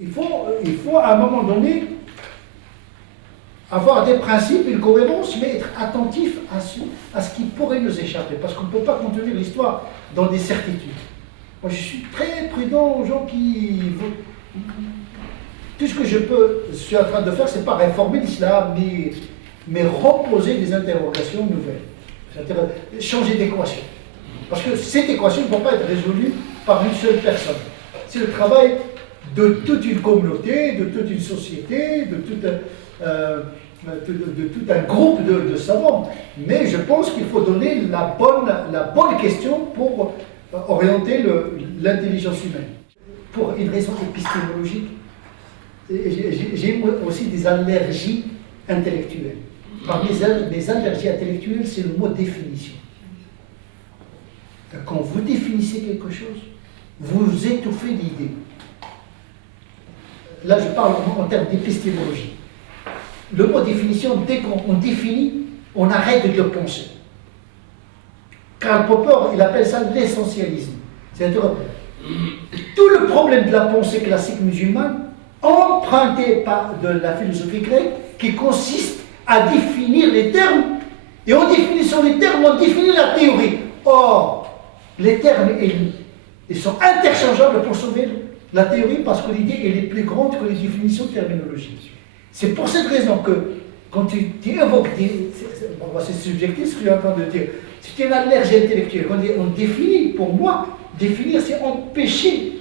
Il faut à un moment donné avoir des principes, une cohérence, mais être attentif à ce qui pourrait nous échapper. Parce qu'on ne peut pas contenir l'histoire dans des certitudes. Moi, je suis très prudent aux gens qui... Tout ce que je suis en train de faire, ce n'est pas réformer l'islam, mais reposer des interrogations nouvelles. Changer d'équation. Parce que cette équation ne peut pas être résolue par une seule personne. C'est le travail de toute une communauté, de toute une société, de tout un groupe de savants. Mais je pense qu'il faut donner la bonne question pour orienter l'intelligence humaine. Pour une raison épistémologique, j'ai aussi des allergies intellectuelles. Parmi mes allergies intellectuelles, c'est le mot définition. Quand vous définissez quelque chose, vous étouffez l'idée. Là, je parle en termes d'épistémologie. Le mot définition, dès qu'on définit, on arrête de penser. Karl Popper, il appelle ça l'essentialisme. C'est-à-dire, tout le problème de la pensée classique musulmane, emprunté par de la philosophie grecque, qui consiste à définir les termes, et en définissant les termes, on définit la théorie. Or, les termes, ils sont interchangeables pour sauver la théorie, parce que l'idée elle est plus grande que les définitions terminologiques. C'est pour cette raison que, quand tu évoques c'est subjectif ce que je suis en train de dire, c'est une allergie intellectuelle. Quand on définit, pour moi, définir, c'est empêcher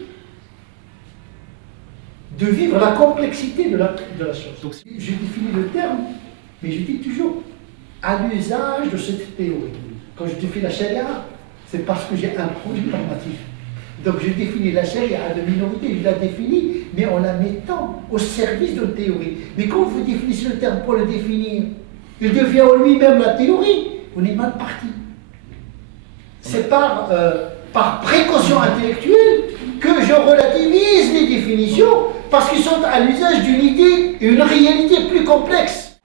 de vivre la complexité de la chose. Donc, je définis le terme, mais je dis toujours, à l'usage de cette théorie. Quand je définis la charia, c'est parce que j'ai un projet normatif. Donc je définis la charia de minorité, je la définis, mais en la mettant au service de théorie. Mais quand vous définissez le terme pour le définir, il devient en lui-même la théorie, on est mal parti. C'est par précaution intellectuelle que je relativise les définitions, parce qu'ils sont à l'usage d'une idée, une réalité plus complexe.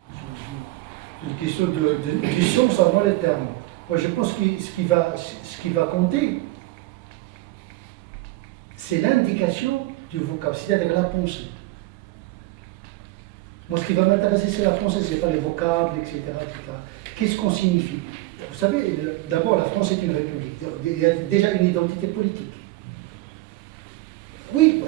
Une question de science avant les termes. Moi je pense que ce qui va compter, c'est l'indication du vocable, c'est-à-dire la pensée. Moi, ce qui va m'intéresser, c'est la pensée, ce n'est pas les vocables, etc. etc. Qu'est-ce qu'on signifie? Vous savez, d'abord, la France est une république. Il y a déjà une identité politique. Oui,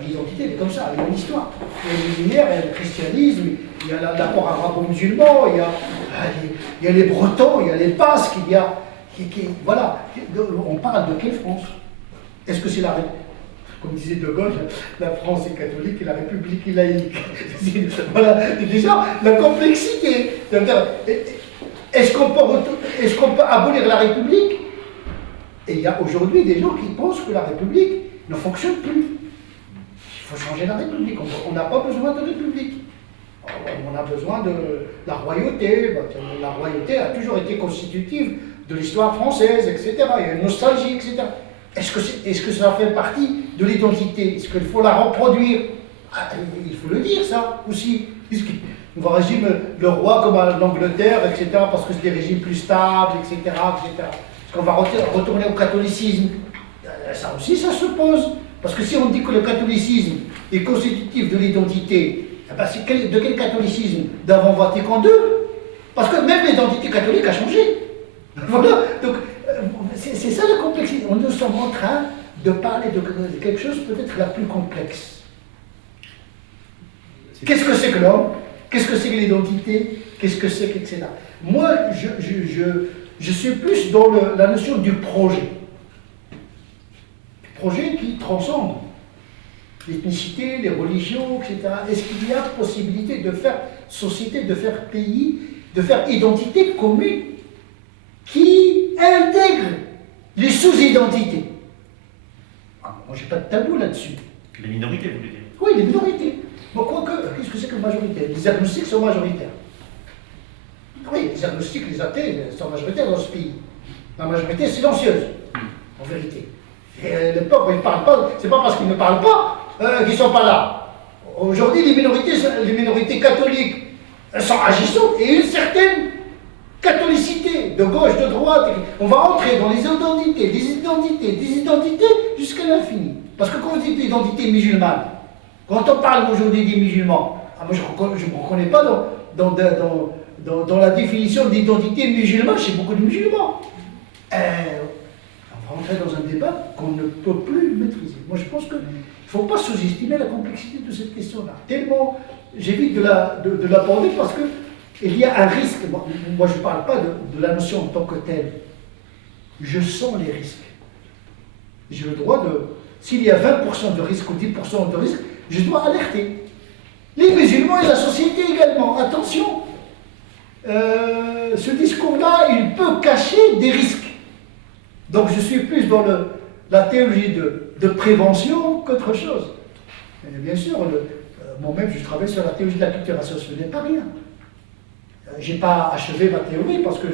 l'identité, elle est comme ça, il y a une histoire. Il y a les Lumières, il y a le christianisme, il y a l'apport arabo-musulman, il y a les Bretons, il y a les Basques, voilà. On parle de quelle France? Est-ce que c'est la République? Comme disait De Gaulle, la France est catholique et la République est laïque. Voilà, déjà, la complexité. Est-ce qu'on peut abolir la République? Et il y a aujourd'hui des gens qui pensent que la République ne fonctionne plus. Il faut changer la République. On n'a pas besoin de République. On a besoin de la royauté. La royauté a toujours été constitutive de l'histoire française, etc. Il y a une nostalgie, etc. Est-ce que ça fait partie de l'identité? Est-ce qu'il faut la reproduire? Il faut le dire, ça, aussi. On va régimer le roi comme à l'Angleterre, etc., parce que c'est des régimes plus stables, etc., etc. Est-ce qu'on va retourner au catholicisme? Ça aussi, ça se pose. Parce que si on dit que le catholicisme est constitutif de l'identité, de quel catholicisme? D'avant Vatican II? Parce que même l'identité catholique a changé. Voilà. Donc, c'est ça la complexité. Nous sommes en train de parler de quelque chose peut-être la plus complexe. Qu'est-ce que c'est que l'homme? Qu'est-ce que c'est que l'identité? Qu'est-ce que c'est que, etc. Moi, je suis plus dans la notion du projet. Projet qui transcende l'ethnicité, les religions, etc. Est-ce qu'il y a possibilité de faire société, de faire pays, de faire identité commune qui intègre les sous-identités? Moi, j'ai pas de tabou là-dessus. Les minorités, vous voulez dire? Oui, les minorités. Bon, qu'est-ce que c'est que majorité? Les agnostiques sont majoritaires. Oui, les agnostiques, les athées sont majoritaires dans ce pays. La majorité est silencieuse, en vérité. Et le peuple, ils ne parlent pas, c'est pas parce qu'ils ne parlent pas qu'ils ne sont pas là. Aujourd'hui, les minorités catholiques sont agissantes et une certaine catholicité, de gauche, de droite. On va entrer dans les identités, des identités, jusqu'à l'infini. Parce que quand vous dites l'identité musulmane, Quand on parle aujourd'hui des musulmans, moi je ne me reconnais pas dans la définition d'identité musulmane chez beaucoup de musulmans. On va rentrer dans un débat qu'on ne peut plus maîtriser. Moi je pense qu'il ne faut pas sous-estimer la complexité de cette question-là. Tellement j'évite de l'aborder parce qu'il y a un risque. Moi je ne parle pas de la notion en tant que telle. Je sens les risques. J'ai le droit de... S'il y a 20% de risque ou 10% de risque, je dois alerter. Les musulmans et la société également. Attention, ce discours-là, il peut cacher des risques. Donc je suis plus dans la théologie de prévention qu'autre chose. Et bien sûr, moi-même, je travaille sur la théologie de la culturation, ce n'est pas rien. Je n'ai pas achevé ma théorie parce que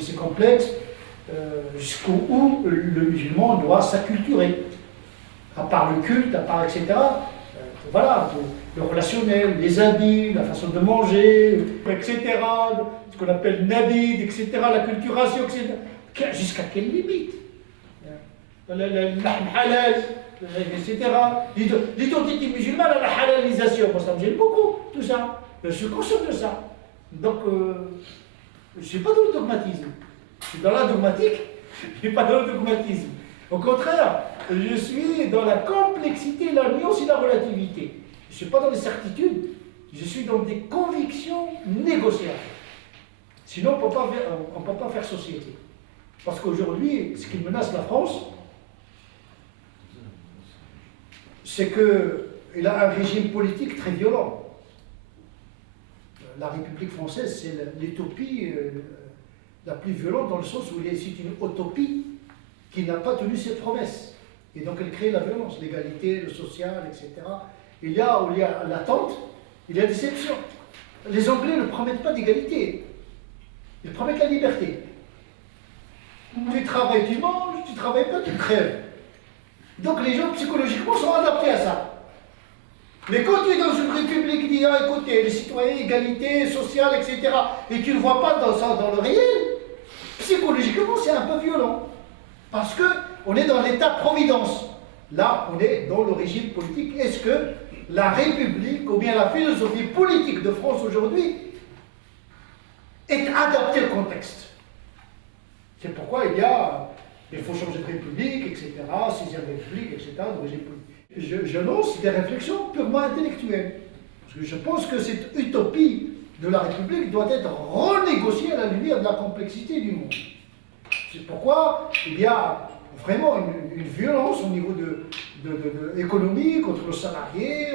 c'est complexe, jusqu'où le musulman doit s'acculturer. À part le culte, à part etc. Voilà, le relationnel, les habits, la façon de manger, etc. Ce qu'on appelle nabid, etc. La culturation, etc. Jusqu'à quelle limite? L'ahm halal, etc. L'identité musulmane à la halalisation, moi ça me gêne beaucoup, tout ça. Je suis conscient de ça. Donc, je ne suis pas dans le dogmatisme. Je suis dans la dogmatique, je ne suis pas dans le dogmatisme. Au contraire, je suis dans la complexité, la nuance et la relativité. Je ne suis pas dans les certitudes, je suis dans des convictions négociables. Sinon, on ne peut pas faire société. Parce qu'aujourd'hui, ce qui menace la France, c'est qu'il a un régime politique très violent. La République française, c'est l'utopie la plus violente dans le sens où c'est une utopie qui n'a pas tenu ses promesses. Et donc elle crée la violence, l'égalité, le social, etc. Il y a l'attente, il y a déception. Les Anglais ne promettent pas d'égalité, ils promettent la liberté. Tu travailles, tu manges, tu ne travailles pas, tu crèves. Donc les gens psychologiquement sont adaptés à ça. Mais quand tu es dans une république qui dit ah, écoutez, les citoyens, égalité sociale, etc., et tu ne le vois pas dans le réel, psychologiquement c'est un peu violent. Parce qu'on est dans l'état-providence. Là, on est dans le régime politique. Est-ce que la République, ou bien la philosophie politique de France aujourd'hui, est adaptée au contexte? C'est pourquoi il faut changer de République, etc., 6e République, etc., de régime politique. Je lance des réflexions purement intellectuelles. Parce que je pense que cette utopie de la République doit être renégociée à la lumière de la complexité du monde. C'est pourquoi il y a vraiment une violence au niveau économique, entre le salarié,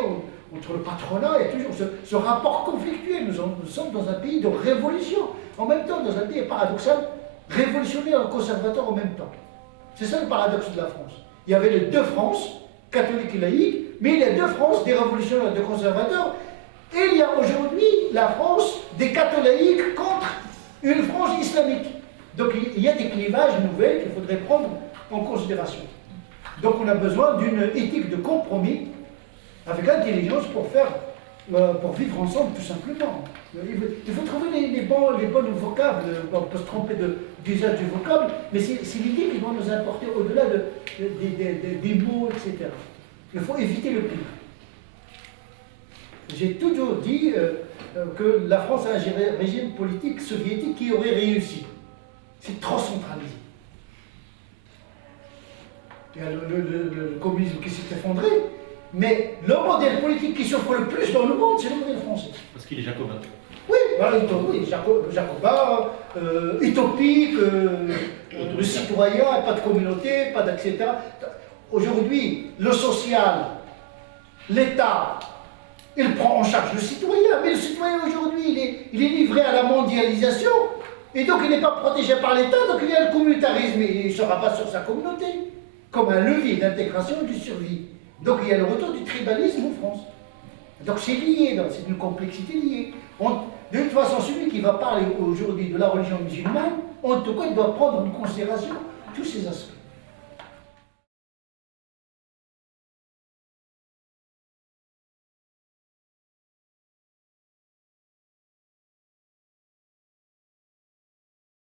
entre le patronat, et toujours ce rapport conflictuel. Nous sommes dans un pays de révolution, en même temps dans un pays paradoxal, révolutionnaire et conservateur en même temps. C'est ça le paradoxe de la France. Il y avait les deux France, catholiques et laïques, mais il y a deux France, des révolutionnaires et des conservateurs, et il y a aujourd'hui la France des catholiques contre une France islamique. Donc il y a des clivages nouvelles qu'il faudrait prendre en considération. Donc on a besoin d'une éthique de compromis avec intelligence pour vivre ensemble tout simplement. Il faut trouver les bonnes vocables. On peut se tromper d'usage du vocable, mais c'est l'idée qui doit nous importer au-delà des mots, etc. Il faut éviter le pire. J'ai toujours dit que la France a un régime politique soviétique qui aurait réussi. C'est trop centralisé. Il y a le communisme qui s'est effondré, mais le modèle politique qui souffre le plus dans le monde, c'est le modèle français. Parce qu'il est jacobin. Oui, voilà, jacobin, utopique, le citoyen, pas de communauté, pas etc. Aujourd'hui, le social, l'État, il prend en charge le citoyen, mais le citoyen aujourd'hui, il est livré à la mondialisation. Et donc il n'est pas protégé par l'État, donc il y a le communautarisme, et il ne sera pas sur sa communauté, comme un levier d'intégration et de survie. Donc il y a le retour du tribalisme en France. Donc c'est lié, c'est une complexité liée. De toute façon, celui qui va parler aujourd'hui de la religion musulmane, en tout cas, il doit prendre en considération tous ces aspects.